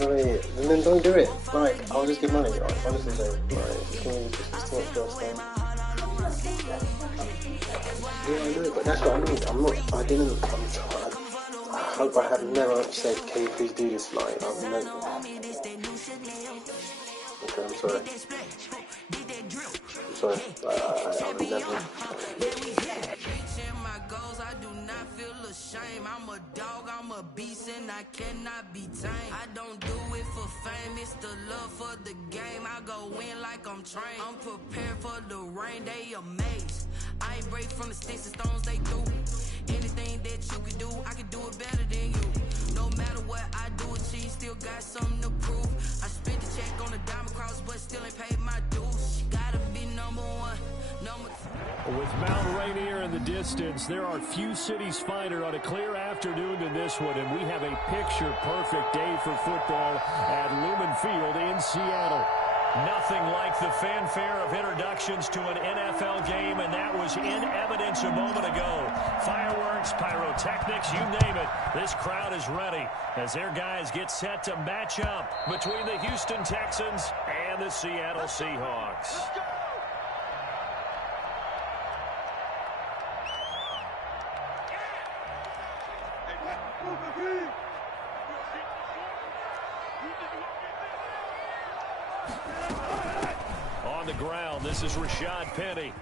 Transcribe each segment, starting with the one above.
Wait, and then don't do it. Like, I'll just give money. Like, honestly, though, like, it's too much girl stuff. Yeah, I know, but that's what I mean. I hope I have never said, can you please do this? Like, I've never. Okay, I'm sorry. I would never. Shame. I'm a dog, I'm a beast, and I cannot be tamed. I don't do it for fame, it's the love for the game. I go in like I'm trained. I'm prepared for the rain, they amazed. I ain't break from the sticks and stones they threw. Anything that you can do, I can do it better than you. No matter what I do, achieve, still got something to prove. I spent the check on the diamond cross, but still ain't paid my dues. Gotta be number one, number two. With Mount Rainier in the distance, there are few cities finer on a clear afternoon than this one, and we have a picture-perfect day for football at Lumen Field in Seattle. Nothing like the fanfare of introductions to an NFL game, and that was in evidence a moment ago. Fireworks, pyrotechnics, you name it. This crowd is ready as their guys get set to match up between the Houston Texans and the Seattle Seahawks. On the ground, this is Rashad Penny.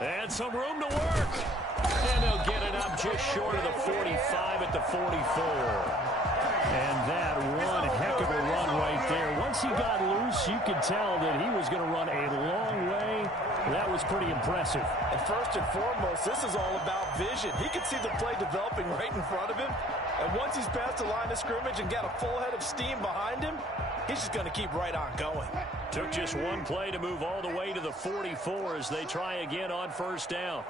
And some room to work. And they'll get it up just short of the 45 at the 44. And that one heck of a run right there. Once he got loose, you could tell that he was going to run a long way. That was pretty impressive. And first and foremost, this is all about vision. He could see the play developing right in front of him. And once he's past the line of scrimmage and got a full head of steam behind him, he's just going to keep right on going. Took just one play to move all the way to the 44 as they try again on first down.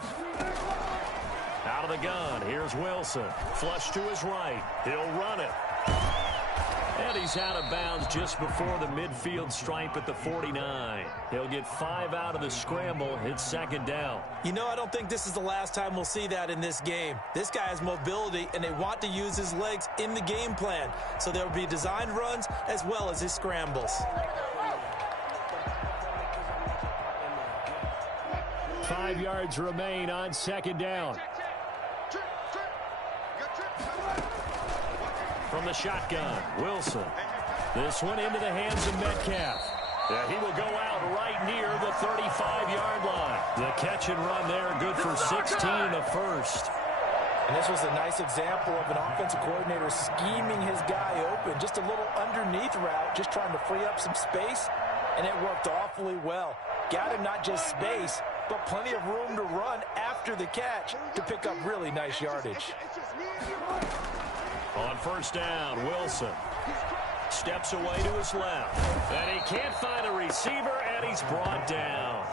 Out of the gun, here's Wilson. Flush to his right. He'll run it. And he's out of bounds just before the midfield stripe at the 49. He'll get 5 out of the scramble. It's second down. You know, I don't think this is the last time we'll see that in this game. This guy has mobility, and they want to use his legs in the game plan. So there will be designed runs as well as his scrambles. 5 yards remain on second down. From the shotgun, Wilson. This one into the hands of Metcalf. Yeah, he will go out right near the 35-yard line. The catch and run there, good for 16 in the first. And this was a nice example of an offensive coordinator scheming his guy open. Just a little underneath route, just trying to free up some space, and it worked awfully well. Got him not just space, but plenty of room to run after the catch to pick up really nice yardage. On first down, Wilson steps away to his left. And he can't find a receiver, and he's brought down.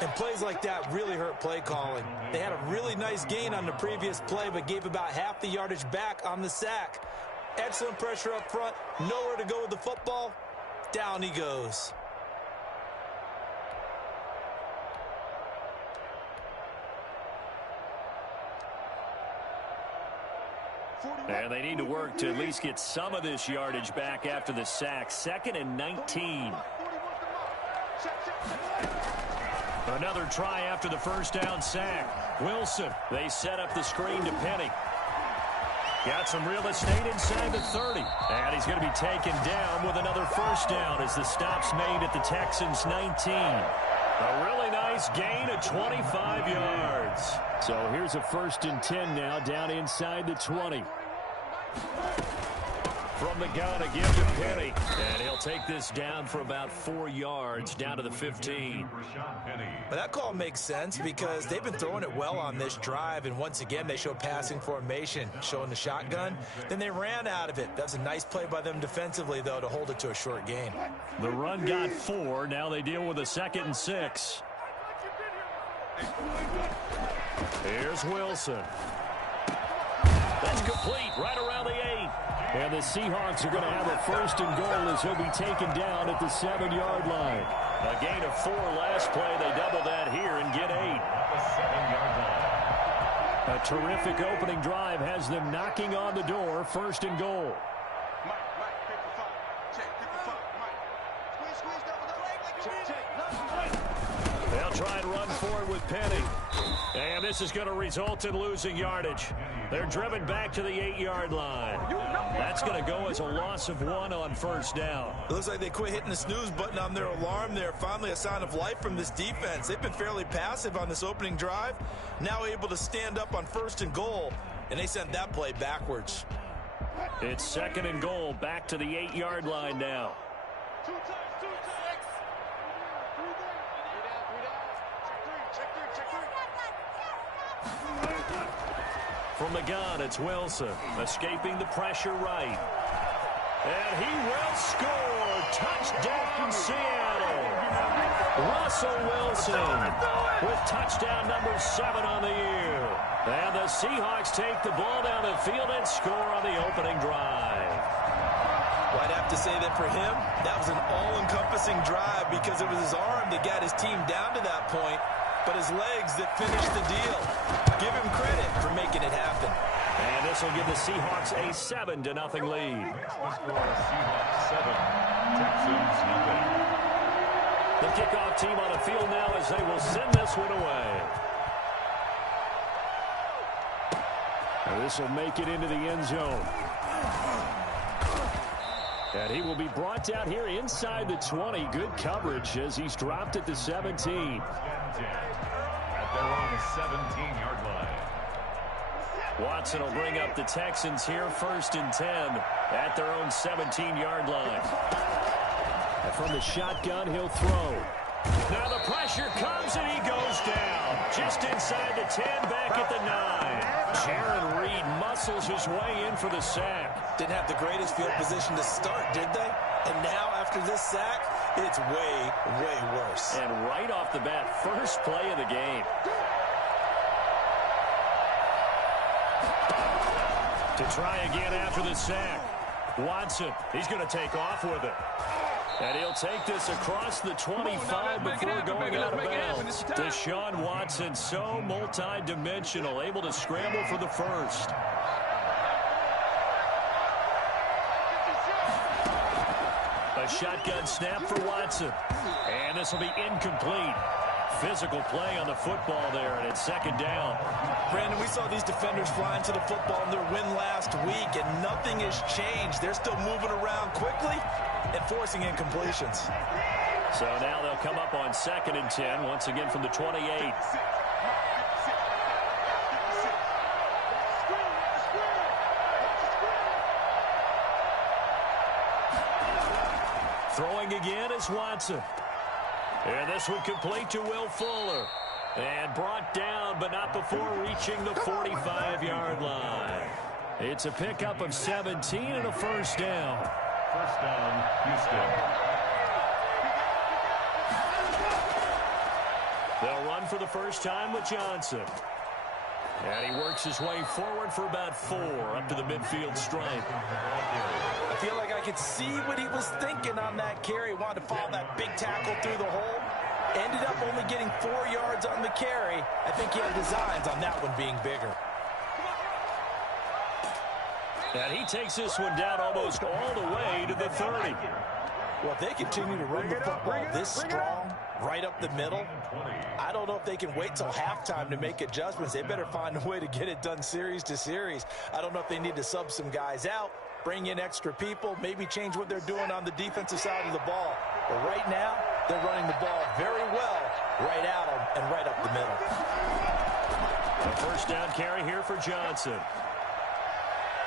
And plays like that really hurt play calling. They had a really nice gain on the previous play, but gave about half the yardage back on the sack. Excellent pressure up front. Nowhere to go with the football. Down he goes. And they need to work to at least get some of this yardage back after the sack. 2nd and 19. Another try after the first down sack. Wilson, they set up the screen to Penny. Got some real estate inside the 30. And he's going to be taken down with another first down as the stop's made at the Texans' 19. A really nice gain of 25 yards. So here's a 1st and 10 now down inside the 20. From the gun, a give to Penny. And he'll take this down for about 4 yards down to the 15. But that call makes sense because they've been throwing it well on this drive. And once again, they show passing formation, showing the shotgun. Then they ran out of it. That's a nice play by them defensively, though, to hold it to a short gain. The run got 4. Now they deal with a 2nd and 6. Here's Wilson. That's complete right around the 8. And the Seahawks are going to have a 1st and goal as he'll be taken down at the 7-yard line. A gain of 4 last play. They double that here and get 8. A terrific opening drive has them knocking on the door. 1st and goal. they'll try and run for it with Penny. And this is going to result in losing yardage. They're driven back to the 8-yard line. That's going to go as a loss of 1 on first down. It looks like they quit hitting the snooze button on their alarm there. Finally a sign of life from this defense. They've been fairly passive on this opening drive. Now able to stand up on 1st and goal. And they sent that play backwards. It's 2nd and goal, back to the 8-yard line now. From the gun, it's Wilson, escaping the pressure right. And he will score. Touchdown, Seattle. Russell Wilson with touchdown number 7 on the year. And the Seahawks take the ball down the field and score on the opening drive. Well, I'd have to say that for him, that was an all-encompassing drive because it was his arm that got his team down to that point, but his legs that finished the deal. Give him credit for making it happen. And this will give the Seahawks a 7-0 lead. Seahawks 7, Texans nothing. The kickoff team on the field now as they will send this one away. And this will make it into the end zone. And he will be brought down here inside the 20. Good coverage as he's dropped at the 17. At their own 17-yard line. Watson will bring up the Texans here, 1st and 10 at their own 17-yard line. And from the shotgun, he'll throw. Now the pressure comes and he goes down. Just inside the 10, back at the 9. Jaron Reed muscles his way in for the sack. Didn't have the greatest field position to start, did they? And now after this sack, it's way, way worse. And right off the bat, first play of the game. To try again after the sack. Watson, he's going to take off with it. And he'll take this across the 25 before going out of bounds. Deshaun Watson, so multi-dimensional, able to scramble for the first. A shotgun snap for Watson. And this will be incomplete. Physical play on the football there, and it's 2nd down. Brandon, we saw these defenders flying to the football in their win last week, and nothing has changed. They're still moving around quickly and forcing incompletions. So now they'll come up on 2nd and 10, once again from the 28. Throwing again is Watson. And this would complete to Will Fuller. And brought down, but not before reaching the 45-yard line. It's a pickup of 17 and a first down. First down, Houston. They'll run for the first time with Johnson. And he works his way forward for about 4 up to the midfield stripe. I feel like I could see what he was thinking on that carry. Wanted to follow that big tackle through the hole. Ended up only getting 4 yards on the carry. I think he had designs on that one being bigger. And he takes this one down almost all the way to the 30. Well, if they continue to run the football this strong, right up the middle, I don't know if they can wait till halftime to make adjustments. They better find a way to get it done series to series. I don't know if they need to sub some guys out, bring in extra people, maybe change what they're doing on the defensive side of the ball. But right now, they're running the ball very well right at them and right up the middle. A first down carry here for Johnson.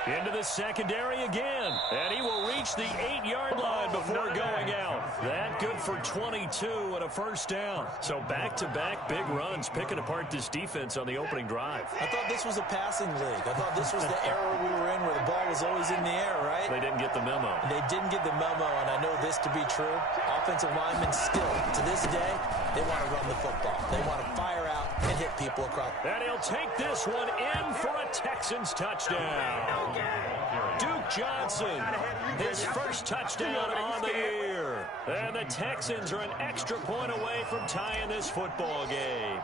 Into the secondary again. And he will reach the 8-yard line before going out. That good for 22 and a first down. So back-to-back big runs, picking apart this defense on the opening drive. I thought this was a passing league. I thought this was the era we were in where the ball was always in the air, right? They didn't get the memo. They didn't get the memo, and I know this to be true. Offensive linemen still, to this day, they want to run the football. They want to fire out and hit people across. And he'll take this one in for a Texans touchdown. Duke Johnson, his first touchdown on the year. And the Texans are an extra point away from tying this football game.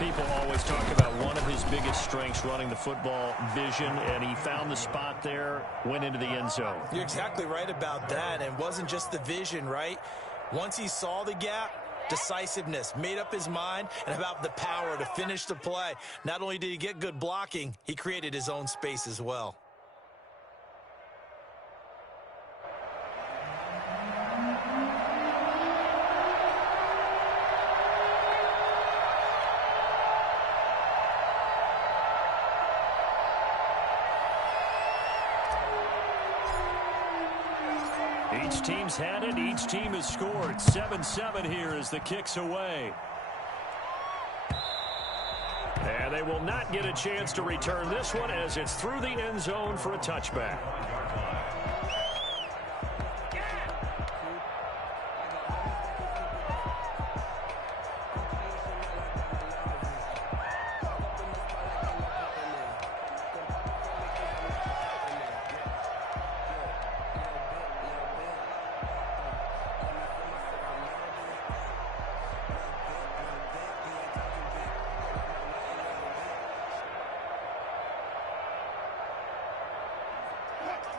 People always talk about one of his biggest strengths running the football, vision, and he found the spot there, went into the end zone. You're exactly right about that, and it wasn't just the vision, right? Once he saw the gap, decisiveness, made up his mind, and about the power to finish the play. Not only did he get good blocking, he created his own space as well. Each team's had it. Each team has scored. 7-7 here as the kick's away. And they will not get a chance to return this one as it's through the end zone for a touchback.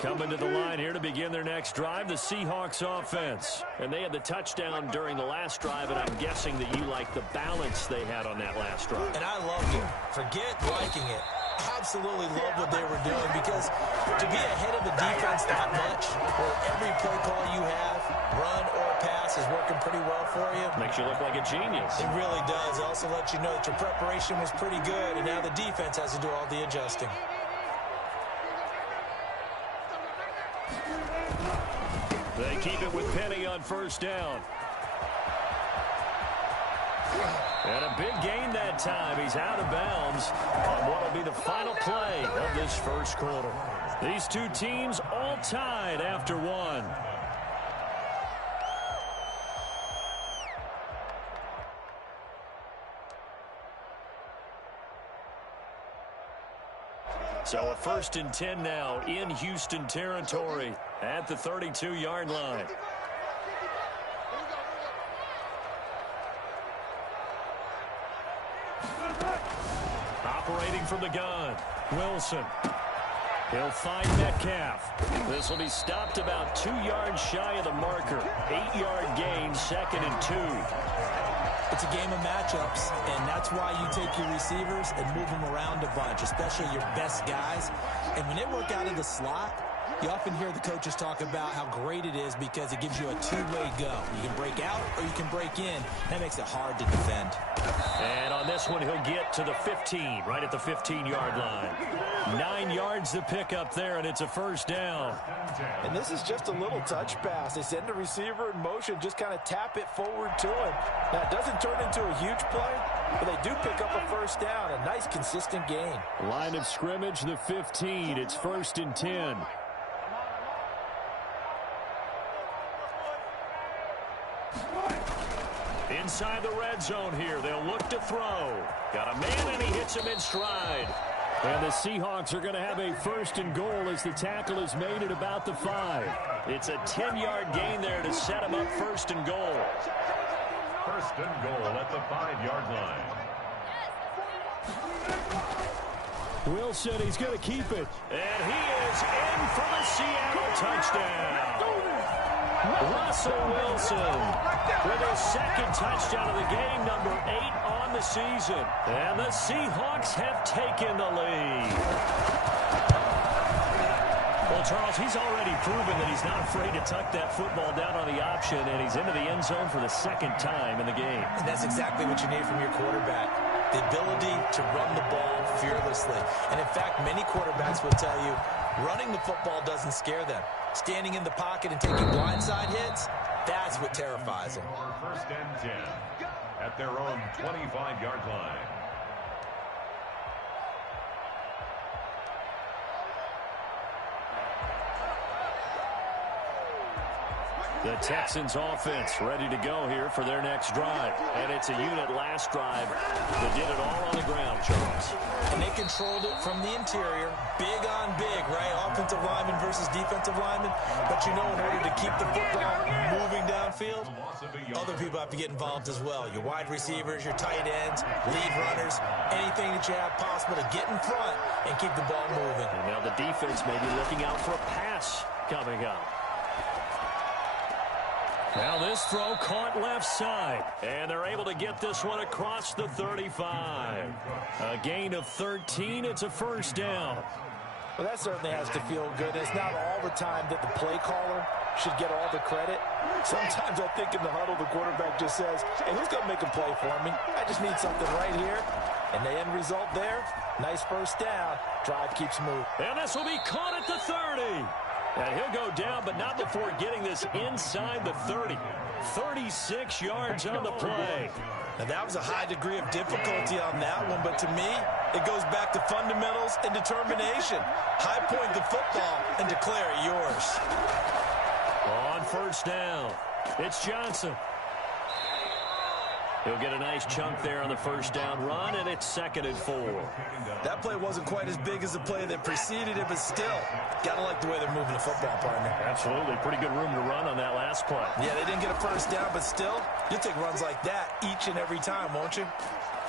Coming to the line here to begin their next drive, the Seahawks offense. And they had the touchdown during the last drive, and I'm guessing that you like the balance they had on that last drive. And I loved it. Forget liking it. Absolutely love what they were doing, because to be ahead of the defense that much, where every play call you have, run or pass, is working pretty well for you. Makes you look like a genius. It really does. It also lets you know that your preparation was pretty good, and now the defense has to do all the adjusting. They keep it with Penny on first down. And a big gain that time. He's out of bounds on what will be the final play of this first quarter. These two teams all tied after one. So a 1st and 10 now in Houston territory at the 32-yard line. Operating from the gun, Wilson. He'll find Metcalf. This will be stopped about 2 yards shy of the marker. 8-yard gain, 2nd and 2. It's a game of matchups, and that's why you take your receivers and move them around a bunch, especially your best guys. And when they work out of the slot, you often hear the coaches talk about how great it is because it gives you a two-way go. You can break out or you can break in. That makes it hard to defend. And on this one, he'll get to the 15, right at the 15-yard line. 9 yards to pick up there, and it's a first down. And this is just a little touch pass. They send the receiver in motion, just kind of tap it forward to him. Now, it doesn't turn into a huge play, but they do pick up a first down. A nice, consistent gain. Line of scrimmage, the 15. It's 1st and 10. Inside the red zone here. They'll look to throw. Got a man, and he hits him in stride. And the Seahawks are going to have a 1st and goal as the tackle is made at about the 5. It's a 10-yard gain there to set him up 1st and goal. 1st and goal at the 5-yard line. Wilson, he's going to keep it. And he is in for the Seattle touchdown. Russell Wilson with his 2nd touchdown of the game, number 8 on the season. And the Seahawks have taken the lead. Well, Charles, he's already proven that he's not afraid to tuck that football down on the option, and he's into the end zone for the 2nd time in the game. And that's exactly what you need from your quarterback. The ability to run the ball fearlessly. And in fact, many quarterbacks will tell you running the football doesn't scare them. Standing in the pocket and taking blindside hits, that's what terrifies them. 1st and 10 at their own 25-yard line. The Texans offense ready to go here for their next drive. And it's a unit last drive that did it all on the ground, Charles. And they controlled it from the interior. Big on big, right? Offensive lineman versus defensive lineman. But you know, in order to keep the football moving downfield, other people have to get involved as well. Your wide receivers, your tight ends, lead runners, anything that you have possible to get in front and keep the ball moving. And now the defense may be looking out for a pass coming up. Now this throw caught left side, and they're able to get this one across the 35. A gain of 13. It's a first down. Well, that certainly has to feel good. It's not all the time that the play caller should get all the credit. Sometimes I think in the huddle, the quarterback just says, hey, who's going to make a play for me? I just need something right here. And the end result there, nice first down. Drive keeps moving. And this will be caught at the 30. And he'll go down, but not before getting this inside the 30. 36 yards on the play. Now, that was a high degree of difficulty on that one, but to me, it goes back to fundamentals and determination. High point the football and declare it yours. On first down, it's Johnson. He'll get a nice chunk there on the first down run, and it's 2nd and 4. That play wasn't quite as big as the play that preceded it, but still, gotta like the way they're moving the football, partner. Absolutely. Pretty good room to run on that last play. Yeah, they didn't get a first down, but still, you'll take runs like that each and every time, won't you?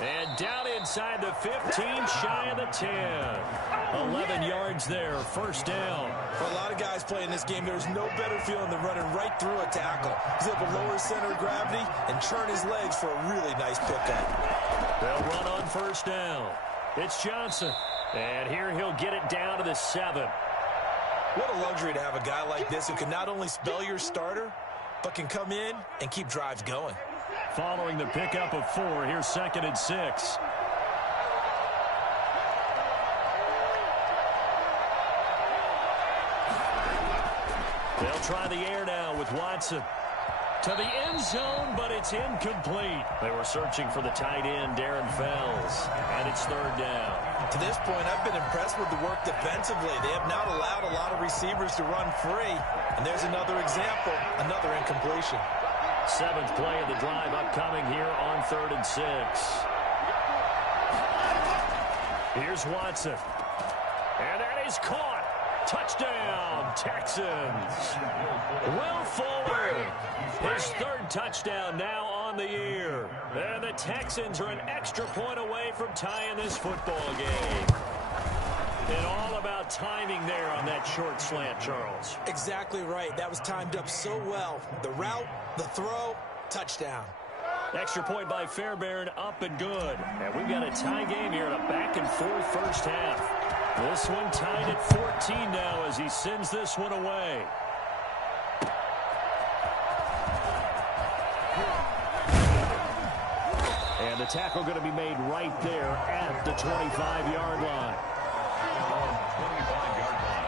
And down inside the 15, shy of the 10. 11 yards there, first down. For a lot of guys playing this game, there's no better feeling than running right through a tackle. He's able to lower his center of gravity and churn his legs for a really nice pickup. They'll run on first down. It's Johnson. And here he'll get it down to the 7. What a luxury to have a guy like this who can not only spell your starter, but can come in and keep drives going. Following the pickup of 4, here's 2nd and 6. They'll try the air now with Watson. To the end zone, but it's incomplete. They were searching for the tight end, Darren Fells, and it's 3rd down. To this point, I've been impressed with the work defensively. They have not allowed a lot of receivers to run free. And there's another example, another incompletion. 7th play of the drive upcoming here on 3rd and 6. Here's Watson. And that is caught. Touchdown, Texans. Will Fuller, his 3rd touchdown now on the year. And the Texans are an extra point away from tying this football game. And all about timing there on that short slant, Charles. Exactly right. That was timed up so well. The route, the throw, touchdown. Extra point by Fairbairn, up and good. And we've got a tie game here in a back-and-forth first half. This one tied at 14 now as he sends this one away. And the tackle going to be made right there at the 25-yard line. 25-yard line.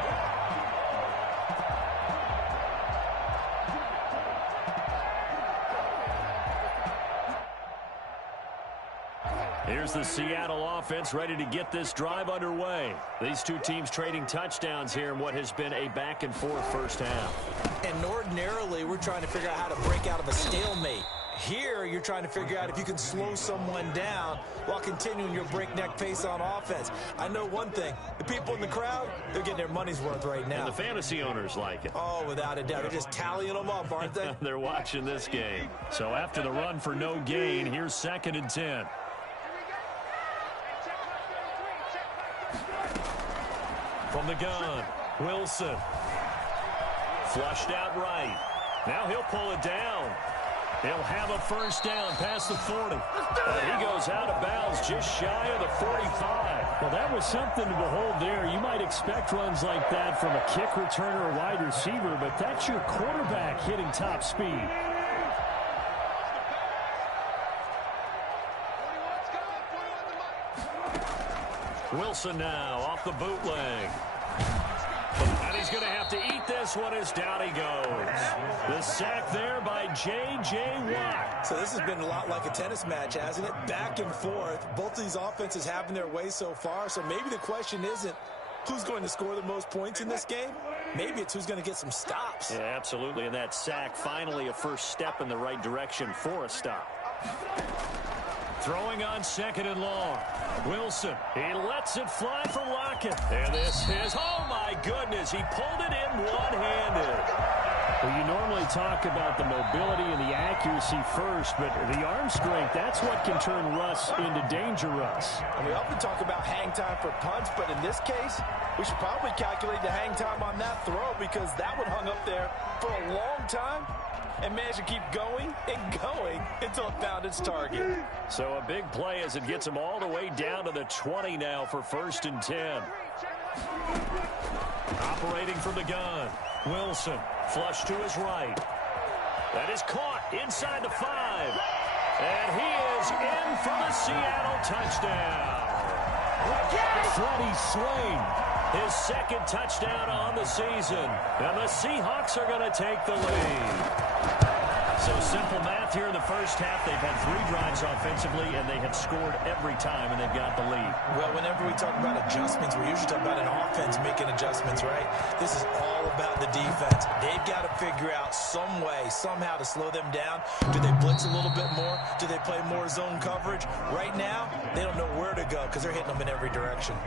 Here's the Seattle offense ready to get this drive underway. These two teams trading touchdowns here in what has been a back-and-forth first half. And ordinarily, we're trying to figure out how to break out of a stalemate. Here, you're trying to figure out if you can slow someone down while continuing your breakneck pace on offense. I know one thing. The people in the crowd, they're getting their money's worth right now. And the fantasy owners like it. Oh, without a doubt. They're just tallying them up, aren't they? They're watching this game. So after the run for no gain, here's 2nd and 10. From the gun, Wilson. Flushed out right. Now he'll pull it down. He'll have a first down past the 40. He goes out of bounds just shy of the 45. Well, that was something to behold there. You might expect runs like that from a kick returner or wide receiver, but that's your quarterback hitting top speed. Wilson now off the bootleg. And he's going to have to eat this one as down he goes. The sack there by J.J. Watt. So this has been a lot like a tennis match, hasn't it? Back and forth. Both of these offenses having their way so far. So maybe the question isn't who's going to score the most points in this game. Maybe it's who's going to get some stops. Yeah, absolutely. And that sack, finally a first step in the right direction for a stop. Throwing on 2nd and long. Wilson, he lets it fly from Lockett. And this is, oh my goodness, he pulled it in one-handed. Well, you normally talk about the mobility and the accuracy first, but the arm strength, that's what can turn Russ into danger Russ. And we often talk about hang time for punts, but in this case, we should probably calculate the hang time on that throw because that one hung up there for a long time and managed to keep going and going until it found its target. So a big play as it gets him all the way down to the 20 now for 1st and 10. Operating from the gun. Wilson, flush to his right. That is caught inside the 5. And he is in for the Seattle touchdown. Freddie Swain, his 2nd touchdown on the season. And the Seahawks are going to take the lead. So simple math here in the first half. They've had 3 drives offensively, and they have scored every time, and they've got the lead. Well, whenever we talk about adjustments, we're usually talking about an offense making adjustments, right? This is all about the defense. They've got to figure out some way, somehow to slow them down. Do they blitz a little bit more? Do they play more zone coverage? Right now, they don't know where to go because they're hitting them in every direction.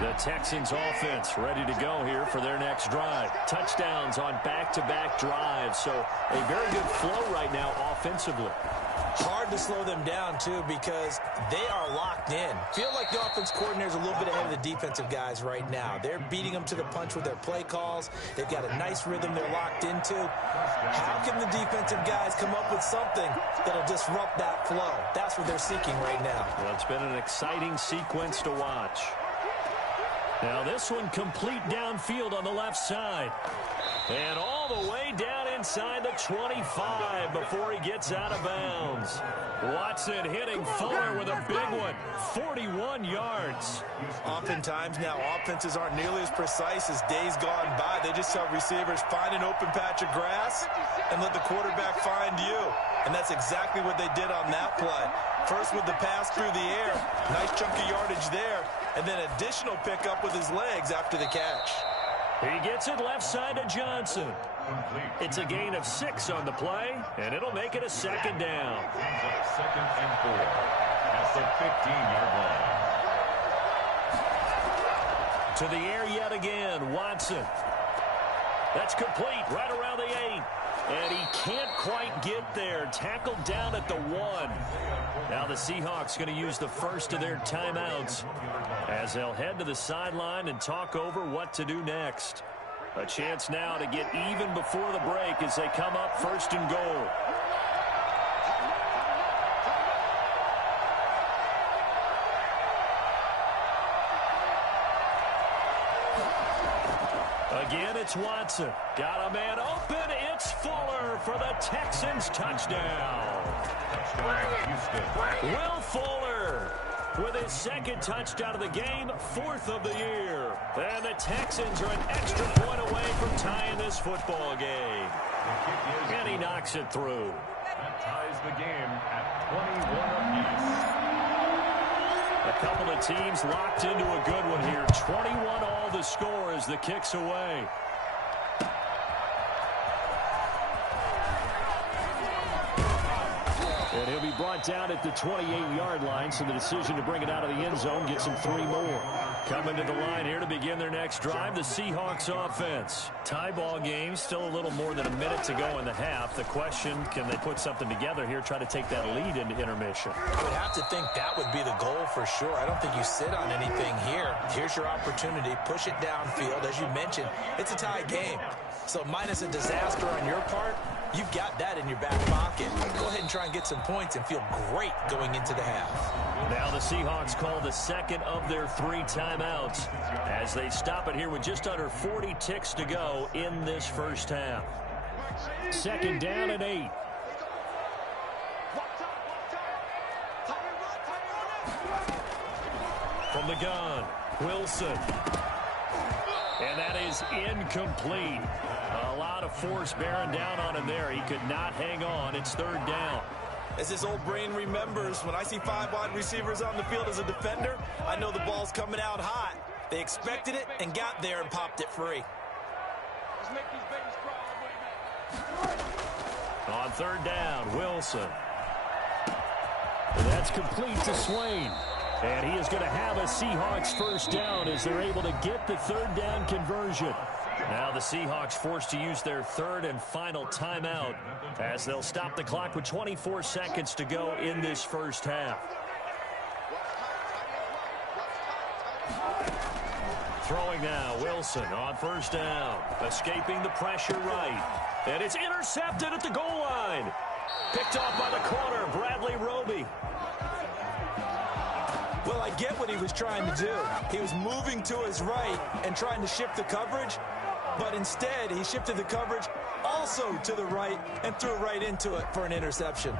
The Texans offense ready to go here for their next drive. Touchdowns on back-to-back drives. So a very good flow right now offensively. Hard to slow them down, too, because they are locked in. Feel like the offense coordinator is a little bit ahead of the defensive guys right now. They're beating them to the punch with their play calls. They've got a nice rhythm they're locked into. How can the defensive guys come up with something that'll disrupt that flow? That's what they're seeking right now. Well, it's been an exciting sequence to watch. Now this one complete downfield on the left side. And all the way down inside the 25 before he gets out of bounds. Watson hitting Fuller with a big one. 41 yards. Oftentimes now offenses aren't nearly as precise as days gone by. They just tell receivers, find an open patch of grass and let the quarterback find you. And that's exactly what they did on that play. First with the pass through the air. Nice chunk of yardage there. And then additional pickup with his legs after the catch. He gets it left side to Johnson. It's a gain of 6 on the play, and it'll make it a 2nd down. 2nd and 4 at the 15-yard line. To the air yet again, Watson. That's complete right around the 8. And he can't quite get there. Tackled down at the 1. Now the Seahawks going to use the first of their timeouts as they'll head to the sideline and talk over what to do next. A chance now to get even before the break as they come up 1st and goal. Again, it's Watson. Got a man open. It's Fuller for the Texans touchdown. Will Fuller with his 2nd touchdown of the game, 4th of the year. And the Texans are an extra point away from tying this football game. And he knocks it through. That ties the game at 21 apiece. A couple of teams locked into a good one here. 21 all the score as the kick's away. And he'll be brought down at the 28-yard line, so the decision to bring it out of the end zone gets him 3 more. Coming to the line here to begin their next drive, the Seahawks offense. Tie ball game, still a little more than a minute to go in the half. The question, can they put something together here, try to take that lead into intermission? I would have to think that would be the goal for sure. I don't think you sit on anything here. Here's your opportunity. Push it downfield. As you mentioned, it's a tie game. So minus a disaster on your part, you've got that in your back pocket. Go ahead and try and get some points and feel great going into the half. Now the Seahawks call the 2nd of their 3 timeouts as they stop it here with just under 40 ticks to go in this first half. 2nd down and 8. From the gun, Wilson. And that is incomplete. A lot of force bearing down on him there. He could not hang on. It's 3rd down. As his old brain remembers, when I see 5 wide receivers on the field as a defender, I know the ball's coming out hot. They expected it and got there and popped it free. On 3rd down, Wilson. That's complete to Swain. And he is going to have a Seahawks first down as they're able to get the third down conversion. Now the Seahawks forced to use their third and final timeout as they'll stop the clock with 24 seconds to go in this first half. Throwing now, Wilson on first down. Escaping the pressure right. And it's intercepted at the goal line. Picked off by the corner, Bradley Roby. Well, I get what he was trying to do. He was moving to his right and trying to shift the coverage, but instead he shifted the coverage also to the right and threw right into it for an interception.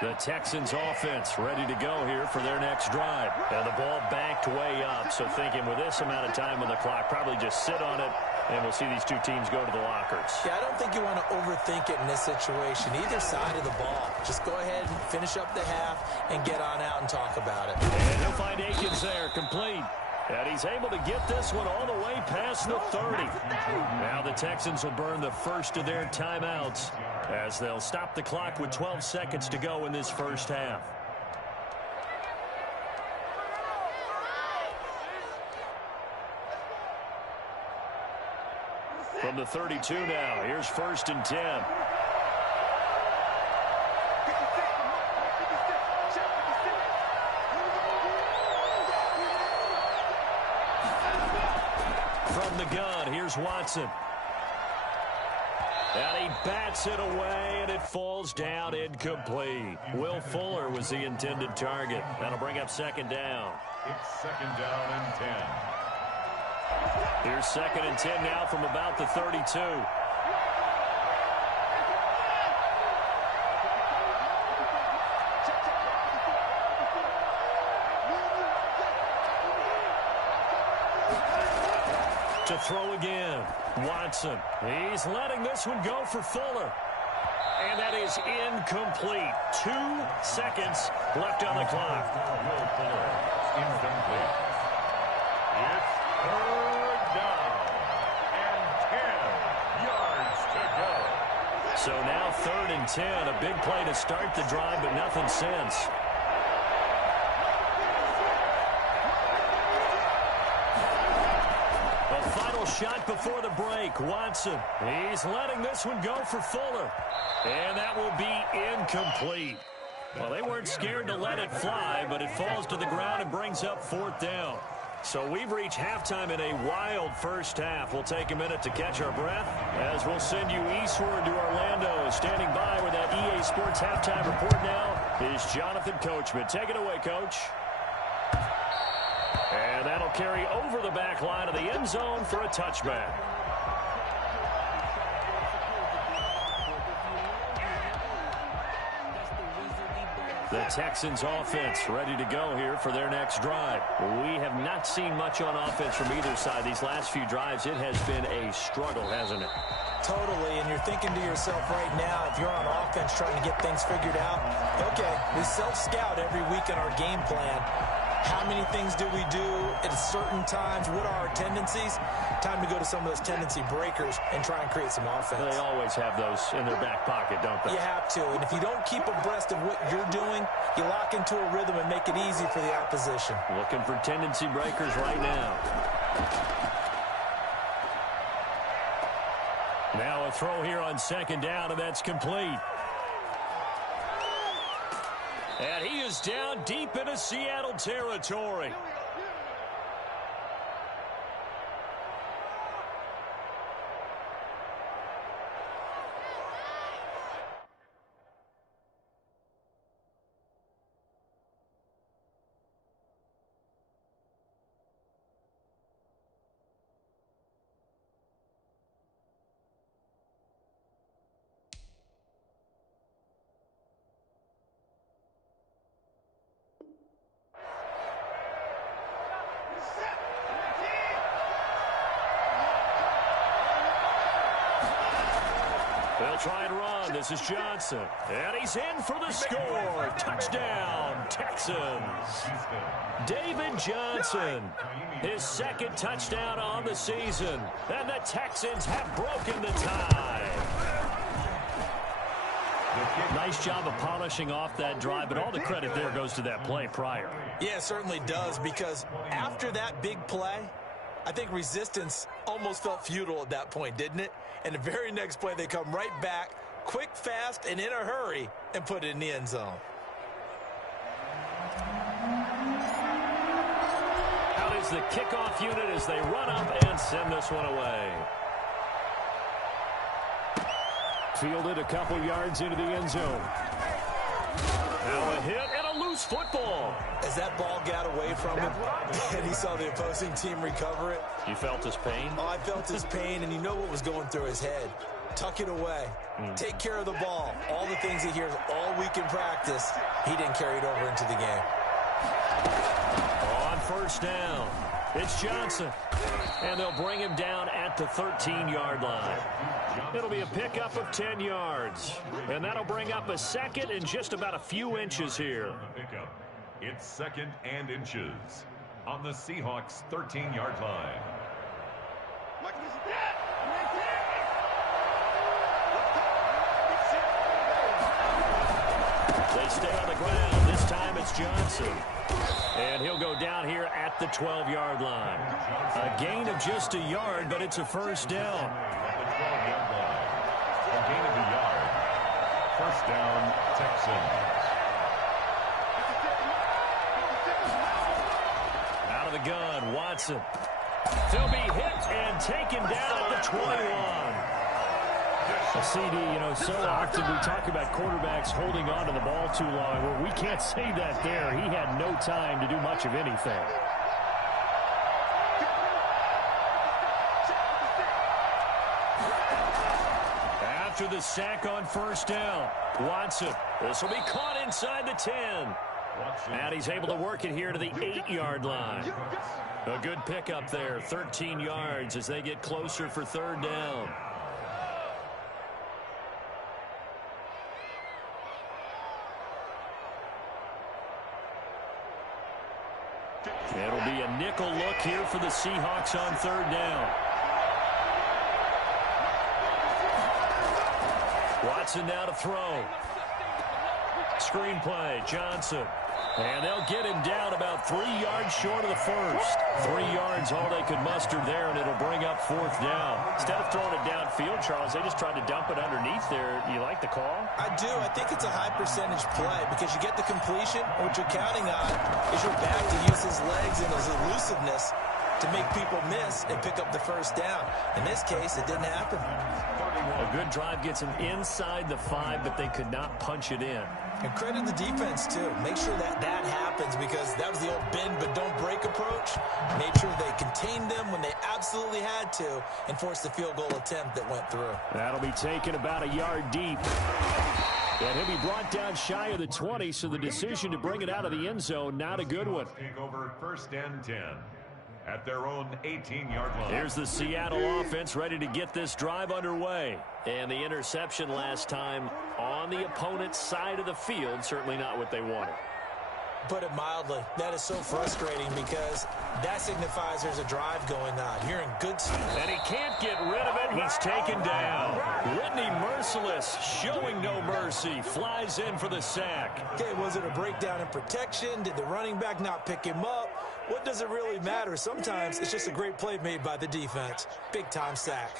The Texans offense ready to go here for their next drive. And the ball backed way up, so thinking with this amount of time on the clock, probably just sit on it, and we'll see these two teams go to the lockers. Yeah, I don't think you want to overthink it in this situation. Either side of the ball. Just go ahead and finish up the half and get on out and talk about it. And he'll find Akins there, complete. And he's able to get this one all the way past the 30. Now the Texans will burn the first of their timeouts as they'll stop the clock with 12 seconds to go in this first half. From the 32 now, here's 1st and 10. From the gun, here's Watson. And he bats it away, and it falls down incomplete. Will Fuller was the intended target. That'll bring up 2nd down. It's 2nd down and 10. Here's 2nd and 10 now from about the 32. To throw again, Watson. He's letting this one go for Fuller. And that is incomplete. 2 seconds left on the clock. Will Fuller, incomplete. It's 3rd down and 10 yards to go. So now 3rd and 10. A big play to start the drive, but nothing since. Shot before the break. Watson. He's letting this one go for Fuller. And that will be incomplete. Well, they weren't scared to let it fly, but it falls to the ground and brings up 4th down. So we've reached halftime in a wild first half. We'll take a minute to catch our breath as we'll send you eastward to Orlando. Standing by with that EA Sports halftime report now is Jonathan Coachman. Take it away, Coach. And that'll carry over the back line of the end zone for a touchback. The Texans offense ready to go here for their next drive. We have not seen much on offense from either side. These last few drives, it has been a struggle, hasn't it? Totally, and you're thinking to yourself right now, if you're on offense trying to get things figured out, okay, we self-scout every week in our game plan. How many things do we do at certain times? What are our tendencies? Time to go to some of those tendency breakers and try and create some offense. They always have those in their back pocket, don't they? You have to. And if you don't keep abreast of what you're doing, you lock into a rhythm and make it easy for the opposition. Looking for tendency breakers right now. Now a throw here on 2nd down, and that's complete. And he is down deep into Seattle territory. They'll try and run. This is Johnson. And he's in for the score. Touchdown, Texans. David Johnson, his second touchdown on the season. And the Texans have broken the tie. Nice job of polishing off that drive, but all the credit there goes to that play prior. Yeah, it certainly does, because after that big play, I think resistance almost felt futile at that point, didn't it? And the very next play, they come right back, quick, fast, and in a hurry, and put it in the end zone. Out is the kickoff unit as they run up and send this one away. Fielded a couple yards into the end zone. Now a hit and a loose football. As that ball got away from him, and he saw the opposing team recover it. You felt his pain? Oh, I felt his pain, and you know what was going through his head. Tuck it away. Take care of the ball. All the things he hears all week in practice, he didn't carry it over into the game. On first down, it's Johnson. And they'll bring him down at the 13-yard line. It'll be a pickup of 10 yards. And that'll bring up a second and just about a few inches here. It's second and inches on the Seahawks 13-yard line. They stay on the ground. This time it's Johnson. And he'll go down here at the 12-yard line. A gain of just a yard, but it's a first down. At the 12-yard line. A gain of a yard. First down, Texans. Out of the gun, Watson. They'll be hit and taken down at the 21. CD, so often we talk about quarterbacks holding on to the ball too long. Well, we can't say that there. He had no time to do much of anything. After the sack on first down, Watson. This will be caught inside the 10. And he's able to work it here to the 8-yard line. A good pickup there, 13 yards as they get closer for third down. It'll be a nickel look here for the Seahawks on third down. Watson now to throw. Screen play, Johnson. And they'll get him down about 3 yards short of the first. 3 yards all they could muster there, and it'll bring up fourth down. Instead of throwing it downfield, Charles, they just tried to dump it underneath there. Do you like the call? I do. I think it's a high percentage play because you get the completion. What you're counting on is your back to use his legs and his elusiveness to make people miss and pick up the first down. In this case, it didn't happen. A good drive gets them inside the 5, but they could not punch it in. And credit the defense, too. Make sure that happens because that was the old bend but don't break approach. Made sure they contained them when they absolutely had to and forced the field goal attempt that went through. That'll be taken about a yard deep. And he'll be brought down shy of the 20, so the decision to bring it out of the end zone, not a good one. Take over first and 10 at their own 18-yard line. Here's the Seattle offense ready to get this drive underway. And the interception last time on the opponent's side of the field, certainly not what they wanted. Put it mildly, that is so frustrating because that signifies there's a drive going on. You're in good spot. And he can't get rid of it. He's taken down. Whitney Merciless showing no mercy. Flies in for the sack. Okay, was it a breakdown in protection? Did the running back not pick him up? What does it really matter? Sometimes it's just a great play made by the defense. Big-time sack.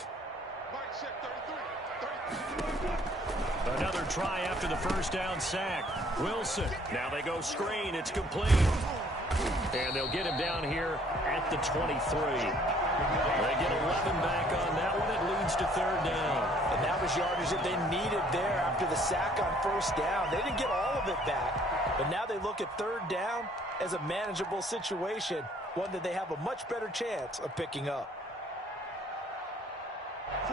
Another try after the first down sack. Wilson. Now they go screen. It's complete. And they'll get him down here at the 23. They get 11 back on that one. It leads to third down. And that was yardage that they needed there after the sack on first down. They didn't get all of it back. But now they look at third down as a manageable situation, one that they have a much better chance of picking up.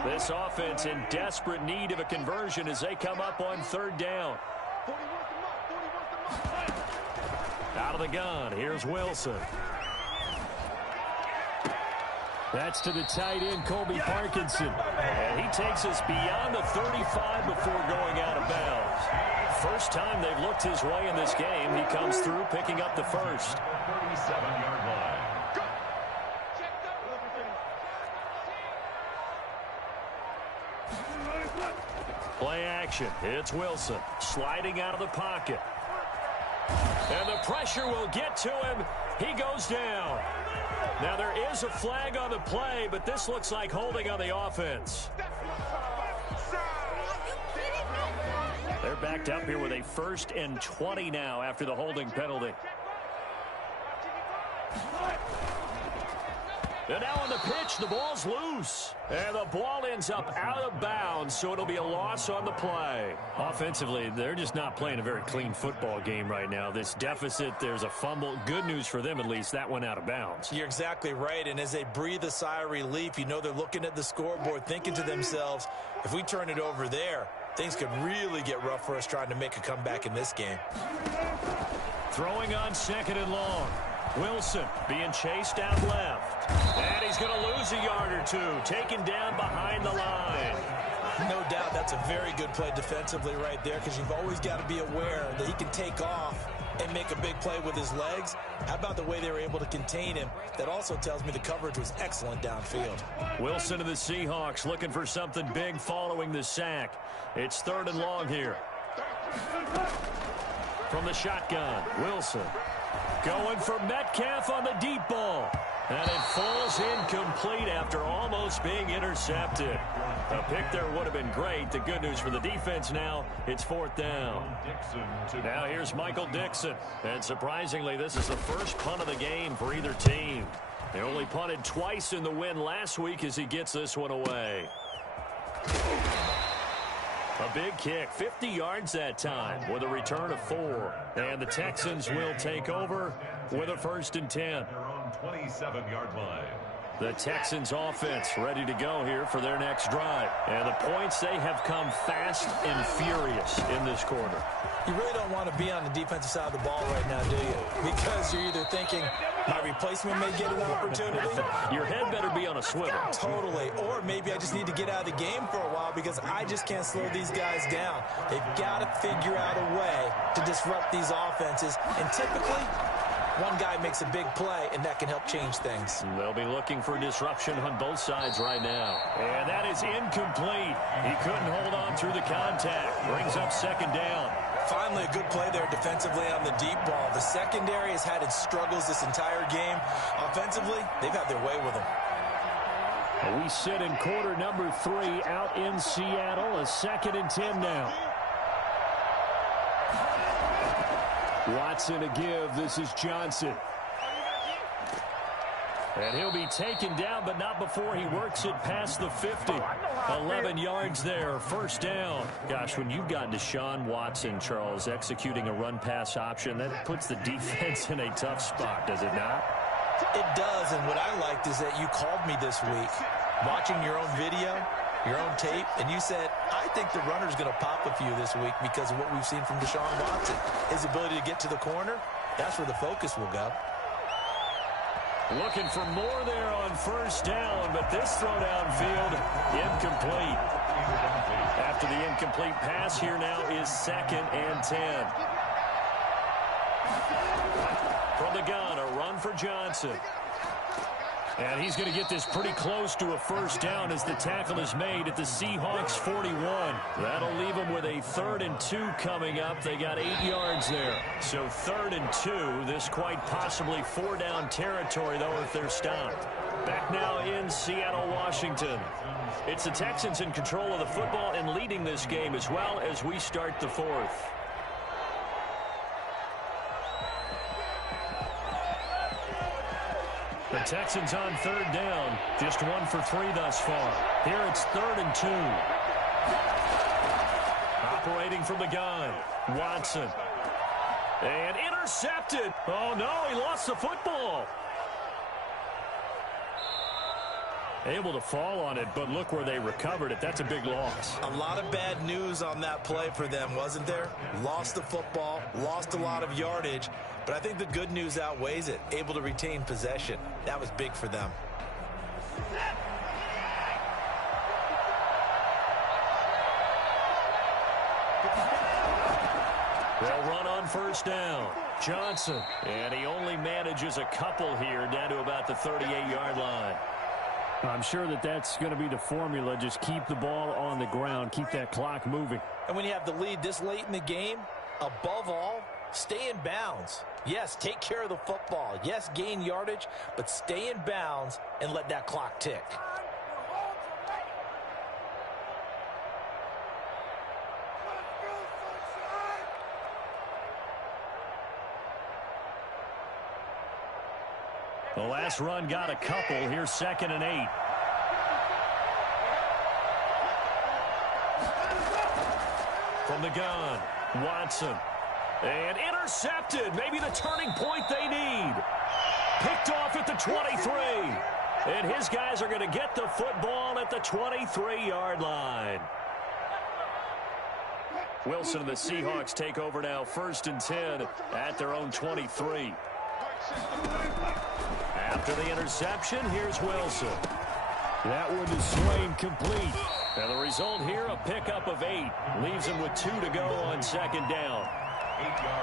This offense in desperate need of a conversion as they come up on third down. Out of the gun, here's Wilson. That's to the tight end, Colby Parkinson. And he takes us beyond the 35 before going out of bounds. First time they've looked his way in this game. He comes through picking up the first. 37-yard line. Play action. It's Wilson sliding out of the pocket. And the pressure will get to him. He goes down. Now there is a flag on the play, but this looks like holding on the offense. They're backed up here with a 1st and 20 now after the holding penalty. And now on the pitch, the ball's loose. And the ball ends up out of bounds, so it'll be a loss on the play. Offensively, they're just not playing a very clean football game right now. This deficit, there's a fumble. Good news for them, at least. That went out of bounds. You're exactly right, and as they breathe a sigh of relief, you know they're looking at the scoreboard, thinking to themselves, if we turn it over there, things could really get rough for us trying to make a comeback in this game. Throwing on 2nd and long. Wilson being chased out left. And he's going to lose a yard or two. Taken down behind the line. No doubt that's a very good play defensively right there, because you've always got to be aware that he can take off and make a big play with his legs. How about the way they were able to contain him? That also tells me the coverage was excellent downfield. Wilson and the Seahawks looking for something big following the sack. It's 3rd and long here. From the shotgun, Wilson going for Metcalf on the deep ball. And it falls incomplete after almost being intercepted. A pick there would have been great. The good news for the defense now, it's 4th down. Now here's Michael Dixon. And surprisingly, this is the first punt of the game for either team. They only punted twice in the win last week as he gets this one away. A big kick, 50 yards that time with a return of 4. And the Texans will take over with a 1st and 10. Their own 27-yard line. The Texans offense ready to go here for their next drive. And the points, they have come fast and furious in this quarter. You really don't want to be on the defensive side of the ball right now, do you? Because you're either thinking, my replacement may get an opportunity. Your head better be on a swivel. Totally. Or maybe I just need to get out of the game for a while because I just can't slow these guys down. They've got to figure out a way to disrupt these offenses. And typically, one guy makes a big play, and that can help change things. They'll be looking for disruption on both sides right now. And that is incomplete. He couldn't hold on through the contact. Brings up 2nd down. Finally, a good play there defensively on the deep ball. The secondary has had its struggles this entire game. Offensively, they've had their way with them. We sit in quarter number 3 out in Seattle. A 2nd and 10 now. Watson a give. This is Johnson. And he'll be taken down, but not before he works it past the 50. 11 yards there, 1st down. Gosh, when you've got Deshaun Watson, Charles, executing a run-pass option, that puts the defense in a tough spot, does it not? It does, and what I liked is that you called me this week, watching your own video, your own tape, and you said, I think the runner's going to pop a few this week because of what we've seen from Deshaun Watson. His ability to get to the corner, that's where the focus will go. Looking for more there on 1st down, but this throw downfield, incomplete. After the incomplete pass, here now is 2nd and 10. From the gun, a run for Johnson. And he's going to get this pretty close to a 1st down as the tackle is made at the Seahawks 41. That'll leave them with a 3rd and 2 coming up. They got 8 yards there. So 3rd and 2, this quite possibly 4-down territory, though, if they're stopped. Back now in Seattle, Washington. It's the Texans in control of the football and leading this game as well as we start the 4th. The Texans on 3rd down. Just 1 for 3 thus far. Here it's 3rd and 2. Operating from the gun. Watson. And intercepted. Oh, no, he lost the football. Able to fall on it, but look where they recovered it. That's a big loss. A lot of bad news on that play for them, wasn't there? Lost the football, lost a lot of yardage, but I think the good news outweighs it. Able to retain possession. That was big for them. They'll run on first down. Johnson. And he only manages a couple here down to about the 38-yard line. I'm sure that's going to be the formula. Just keep the ball on the ground. Keep that clock moving. And when you have the lead this late in the game, above all, stay in bounds. Yes, take care of the football. Yes, gain yardage, but stay in bounds and let that clock tick. The last run got a couple. Here's 2nd and 8. From the gun, Watson. And intercepted. Maybe the turning point they need. Picked off at the 23. And his guys are going to get the football at the 23-yard line. Wilson and the Seahawks take over now, 1st and 10 at their own 23. After the interception, here's Wilson. That one is swing complete. And the result here, a pickup of 8. Leaves him with 2 to go on 2nd down.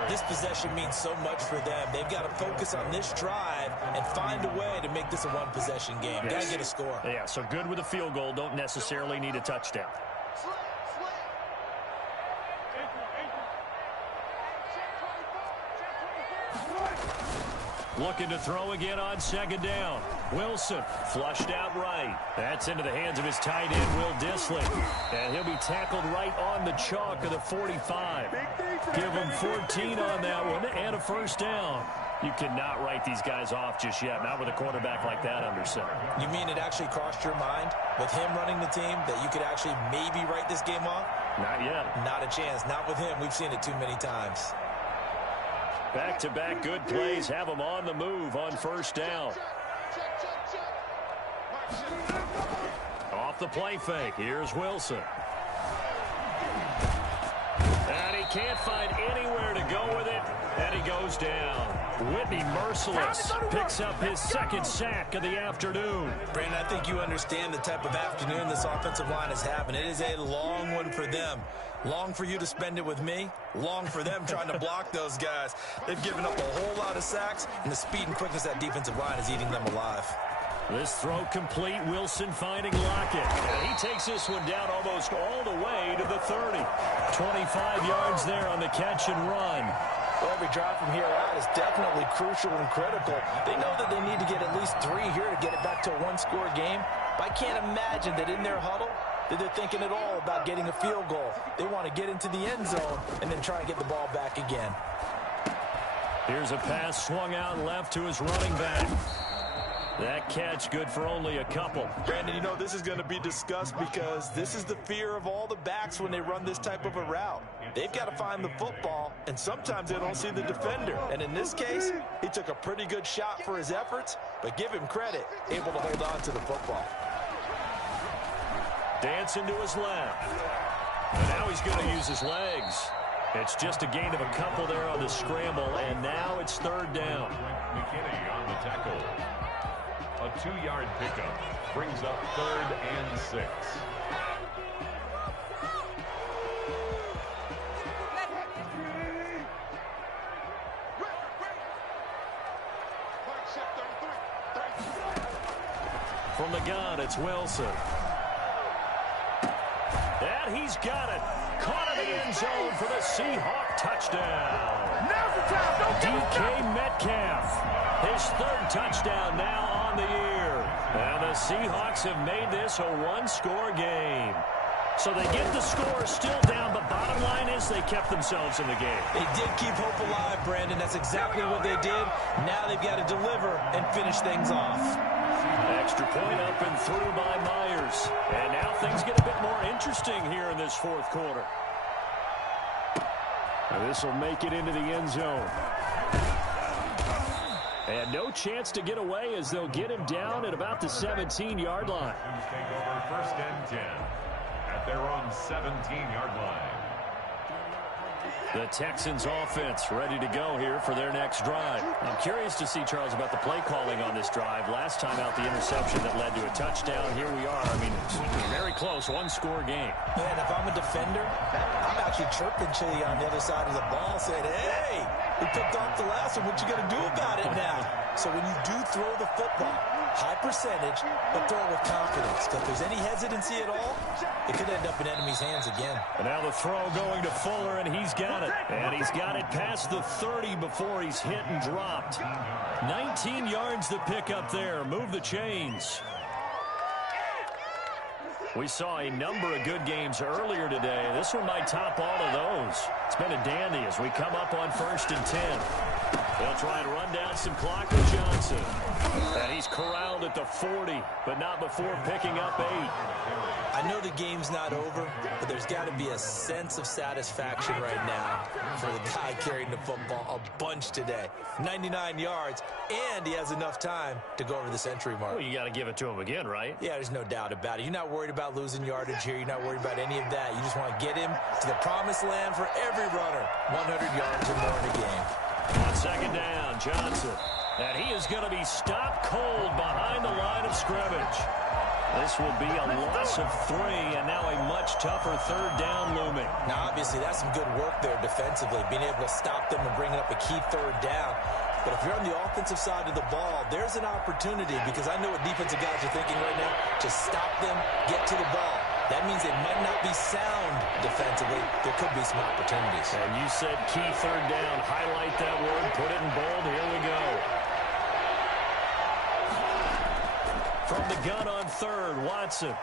This possession means so much for them. They've got to focus on this drive and find a way to make this a one-possession game. Yes. Got to get a score. Yeah, so good with a field goal. Don't necessarily need a touchdown. Looking to throw again on 2nd down. Wilson flushed out right. That's into the hands of his tight end, Will Dissly. And he'll be tackled right on the chalk of the 45. Give him 14 on that one and a 1st down. You cannot write these guys off just yet, not with a quarterback like that under center. You mean it actually crossed your mind with him running the team that you could actually maybe write this game off? Not yet. Not a chance. Not with him. We've seen it too many times. Back-to-back good plays have them on the move on 1st down. Off the play fake. Here's Wilson. And he can't find anywhere to go with it, and he goes down. Whitney, merciless, picks up his 2nd sack of the afternoon. Brandon, I think you understand the type of afternoon this offensive line is having. It is a long one for them. Long for you to spend it with me. Long for them trying to block those guys. They've given up a whole lot of sacks, and the speed and quickness of that defensive line is eating them alive. This throw complete. Wilson finding Lockett. And he takes this one down almost all the way to the 30. 25 yards there on the catch and run. Well, every drive from here out is definitely crucial and critical. They know that they need to get at least 3 here to get it back to a one-score game. But I can't imagine that in their huddle that they're thinking at all about getting a field goal. They want to get into the end zone and then try and get the ball back again. Here's a pass swung out left to his running back. That catch good for only a couple. Brandon, you know this is going to be discussed because this is the fear of all the backs when they run this type of a route. They've got to find the football, and sometimes they don't see the defender. And in this case, he took a pretty good shot for his efforts, but give him credit, able to hold on to the football. Dancing to his left. And now he's going to use his legs. It's just a gain of a couple there on the scramble, and now it's 3rd down. McKinney on the tackle. A 2-yard pickup brings up 3rd and 6. From the gun, it's Wilson. And he's got it. Caught in the end zone for the Seahawk touchdown. Now's the time. DK Metcalf. His 3rd touchdown now on the year. And the Seahawks have made this a one-score game. So they get the score still down, but bottom line is they kept themselves in the game. They did keep hope alive, Brandon. That's exactly what they did. Now they've got to deliver and finish things off. Extra point up and through by Myers. And now things get a bit more interesting here in this 4th quarter. And this will make it into the end zone. And no chance to get away as they'll get him down at about the 17-yard line. Take over 1st and 10 at their own 17-yard line. The Texans offense ready to go here for their next drive. I'm curious to see, Charles, about the play calling on this drive. Last time out, the interception that led to a touchdown. Here we are. I mean, it's very close, one-score game. Man, if I'm a defender, I'm actually chirping to you on the other side of the ball, saying, hey, we picked off the last one. What you going to do about it now? So when you do throw the football, high percentage, but throw it with confidence. If there's any hesitancy at all, it could end up in enemy's hands again. And now the throw going to Fuller, and he's got it. And he's got it past the 30 before he's hit and dropped. 19 yards to pick up there. Move the chains. We saw a number of good games earlier today. This one might top all of those. It's been a dandy as we come up on 1st and 10. They'll try and run down some clock with Johnson. And he's corralled at the 40, but not before picking up 8. I know the game's not over, but there's got to be a sense of satisfaction right now for the guy carrying the football a bunch today. 99 yards, and he has enough time to go over the century mark. Well, you got to give it to him again, right? Yeah, there's no doubt about it. You're not worried about losing yardage here. You're not worried about any of that. You just want to get him to the promised land for every runner. 100 yards or more in a game. On 2nd down, Johnson. And he is going to be stopped cold behind the line of scrimmage. This will be a loss of 3, and now a much tougher 3rd down looming. Now, obviously, that's some good work there defensively, being able to stop them and bringing up a key 3rd down. But if you're on the offensive side of the ball, there's an opportunity, because I know what defensive guys are thinking right now, to stop them, get to the ball. That means it might not be sound defensively. There could be some opportunities. And you said key 3rd down. Highlight that word. Put it in bold. Here we go. From the gun on 3rd, Watson.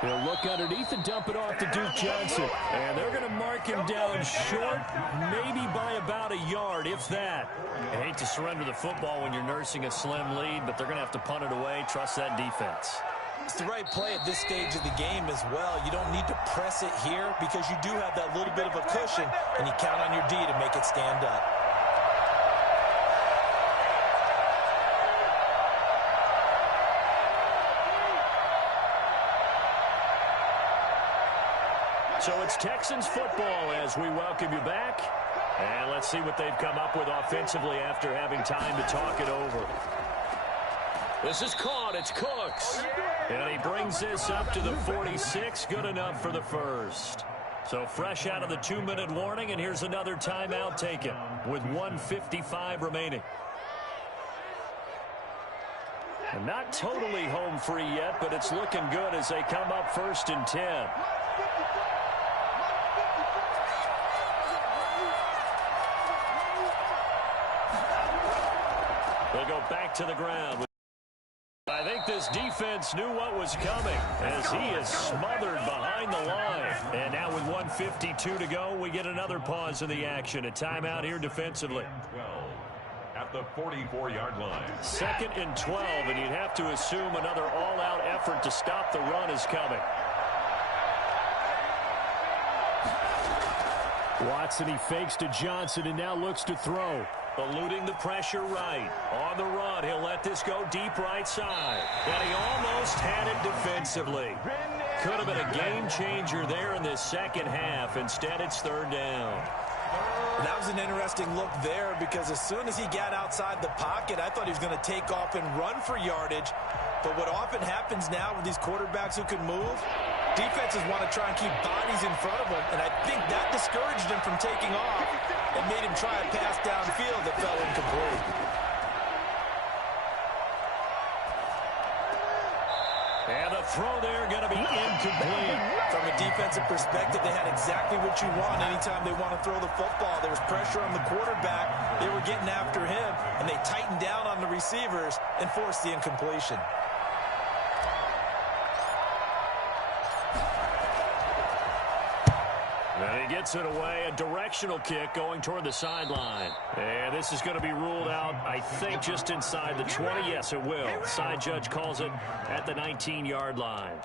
He'll look underneath and dump it off to Duke Johnson. And they're going to mark him down short, maybe by about a yard, if that. I hate to surrender the football when you're nursing a slim lead, but they're going to have to punt it away. Trust that defense. It's the right play at this stage of the game as well. You don't need to press it here because you do have that little bit of a cushion, and you count on your D to make it stand up. So it's Texans football as we welcome you back. And let's see what they've come up with offensively after having time to talk it over. This is caught. It's Cooks. And he brings this up to the 46. Good enough for the first. So fresh out of the 2-minute warning, and here's another timeout taken with 1:55 remaining. And not totally home free yet, but it's looking good as they come up 1st and 10. They'll go back to the ground. I think this defense knew what was coming as he is smothered behind the line. And now with 1:52 to go, we get another pause in the action. A timeout here defensively. 12 at the 44-yard line. 2nd and 12, and you'd have to assume another all-out effort to stop the run is coming. Watson, he fakes to Johnson and now looks to throw. Eluding the pressure right. On the run, he'll let this go deep right side. And he almost had it defensively. Could have been a game changer there in this second half. Instead, it's 3rd down. That was an interesting look there because as soon as he got outside the pocket, I thought he was going to take off and run for yardage. But what often happens now with these quarterbacks who can move, defenses want to try and keep bodies in front of them, and I think that discouraged him from taking off and made him try a pass downfield that fell incomplete. And the throw there going to be incomplete. From a defensive perspective, they had exactly what you want anytime they want to throw the football. There was pressure on the quarterback. They were getting after him, and they tightened down on the receivers and forced the incompletion. And he gets it away. A directional kick going toward the sideline. And this is going to be ruled out, I think, just inside the 20. Yes, it will. Side judge calls it at the 19-yard line.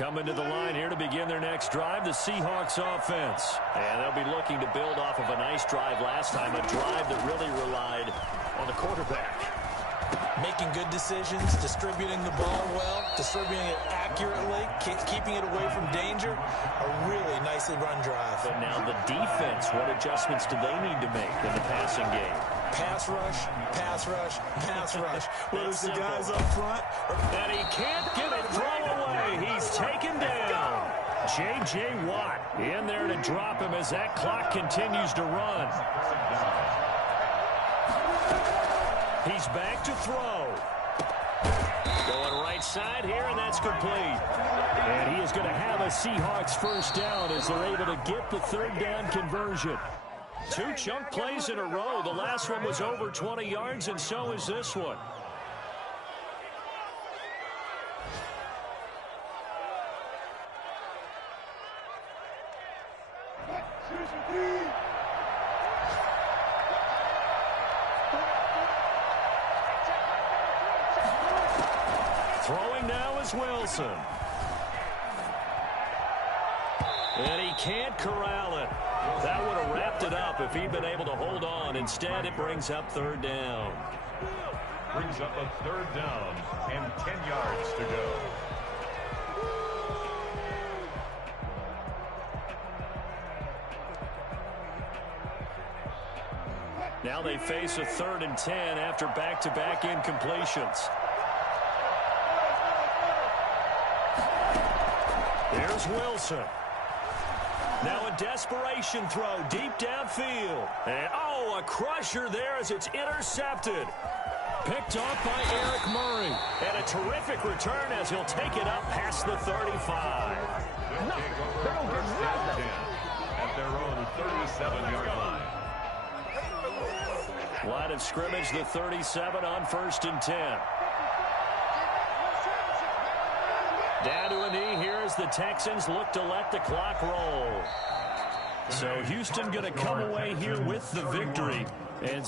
Coming to the line here to begin their next drive, the Seahawks offense. And they'll be looking to build off of a nice drive last time, a drive that really relied on the quarterback. Making good decisions, distributing the ball well, distributing it accurately, keeping it away from danger. A really nicely run drive. But now the defense, what adjustments do they need to make in the passing game? Pass rush, pass rush, pass rush. Whether it's the guys up front. And he can't get it thrown away. He's taken down. J.J. Watt in there to drop him as that clock continues to run. He's back to throw. Going right side here, and that's complete. And he is going to have a Seahawks first down as they're able to get the third down conversion. 2 chunk plays in a row. The last one was over 20 yards, and so is this one. Throwing now is Wilson. And he can't corral it. That would have wrapped it up if he'd been able to hold on. Instead, it brings up third down. Brings up a third down and 10 yards to go. Now they face a 3rd and 10 after back-to-back incompletions. There's Wilson. Now a desperation throw deep downfield. And, oh, a crusher there as it's intercepted. Picked off by Eric Murray. And a terrific return as he'll take it up past the 35. They'll take over first and 10 at their own 37-yard line. Line of scrimmage, the 37 on 1st and 10. Down to a knee here as the Texans look to let the clock roll. So Houston going to come away here with the victory. And